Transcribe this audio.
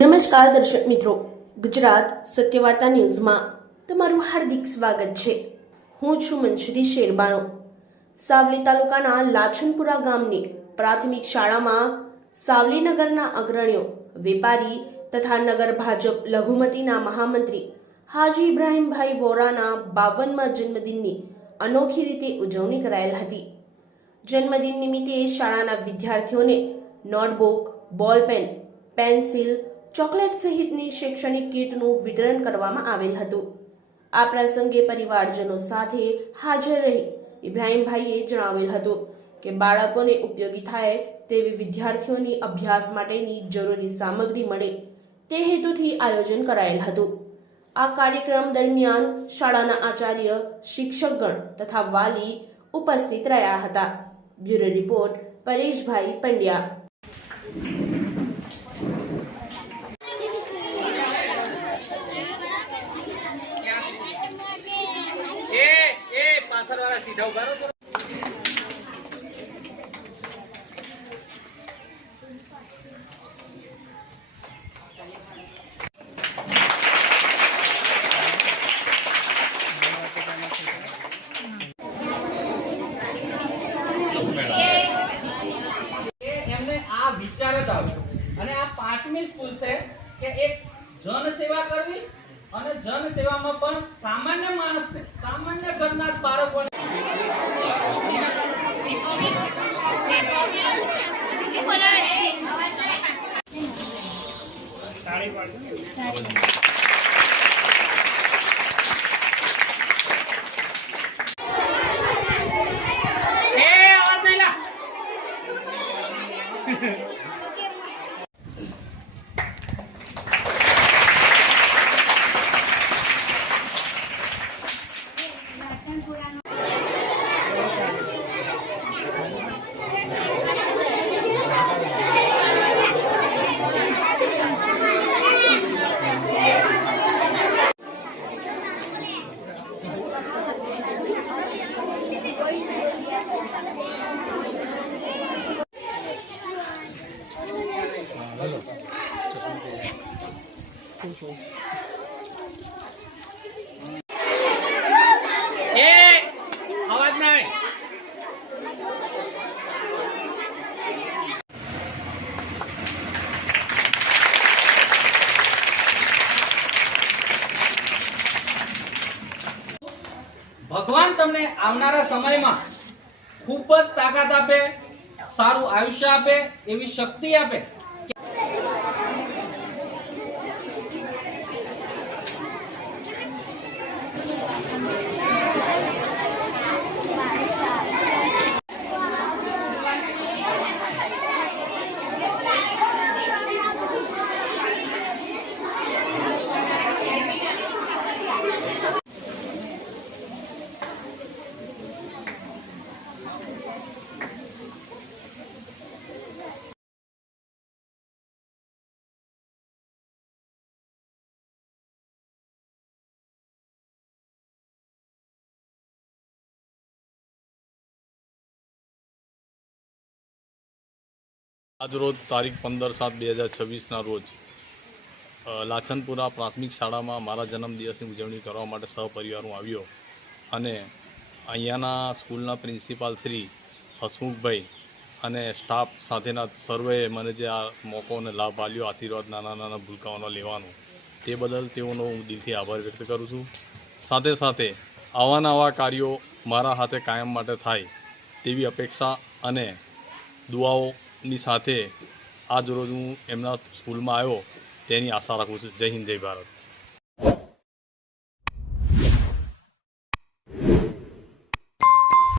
નમસ્કાર દર્શક મિત્રો, ગુજરાત સત્યવાર્તા ન્યૂઝમાં તમારું હાર્દિક સ્વાગત છે। હું છું મંશુરી શેરબાનો। સાવલી તાલુકાના લાછનપુરા ગામની પ્રાથમિક શાળામાં સાવલી નગરના અગ્રણીઓ, વેપારી તથા નગર ભાજપ લઘુમતીના મહામંત્રી હાજી ઇબ્રાહીમભાઈ વોરાના 52મા જન્મદિનની અનોખી રીતે ઉજવણી કરાયેલ હતી। જન્મદિન નિમિત્તે શાળાના વિદ્યાર્થીઓને નોટબુક, બોલપેન, પેન્સિલ, ચોકલેટ સહિતની શૈક્ષણિક કીટનું વિતરણ કરવામાં આવેલ હતું। આ પ્રસંગે પરિવારજનો સાથે હાજર રહી ઇબ્રાહીમભાઈએ જણાવેલ હતું કે બાળકોને ઉપયોગી થાય તેવી વિદ્યાર્થીઓની અભ્યાસ માટેની જરૂરી સામગ્રી મળે તે હેતુથી આયોજન કરાયેલ હતું। આ કાર્યક્રમ દરમિયાન શાળાના આચાર્ય, શિક્ષકગણ તથા વાલી ઉપસ્થિત રહ્યા હતા। બ્યુરો રિપોર્ટ પરેશભાઈ પંડ્યા। सीधा उगारो तो એમને આ વિચાર જ આવ્યો અને આ 5મી સ્કૂલ છે કે એક જન સેવા કરવી અને જન સેવામાં પણ સામાન્ય માણસ, સામાન્ય ઘરના બાળકોને તાળી પાડો। आवाज नहीं। भगवान तमने आवनारा समय में खूब ज ताकत आपे, सारू आयुष्य आपे, एवी शक्ति आपे। आज रोज तारीख 15/7/2026 रोज लाछनपुरा प्राथमिक शाला में मारा जन्मदिवस की उजवणी करवा माटे सहपरिवार हूँ आव्यो अने अहींयाना स्कूलना प्रिंसिपाल श्री हसमुखभाई अने स्टाफ साथेना सर्वे मने जे आ मोको अने लाभ आप्यो, आशीर्वाद नाना नाना भूलकाओनो लेवानो ते बदल तेओनो हूँ दिलथी आभार व्यक्त करूँ छूं। साथे साथे आवा नवा कार्यों मारा हाथे कायम माटे थाय तेवी अपेक्षा अने दुआओ ની સાથે આજ રોજ હું એમના સ્કૂલમાં આવ્યો તેની આશા રાખું છું। જય હિન્દ, જય ભારત।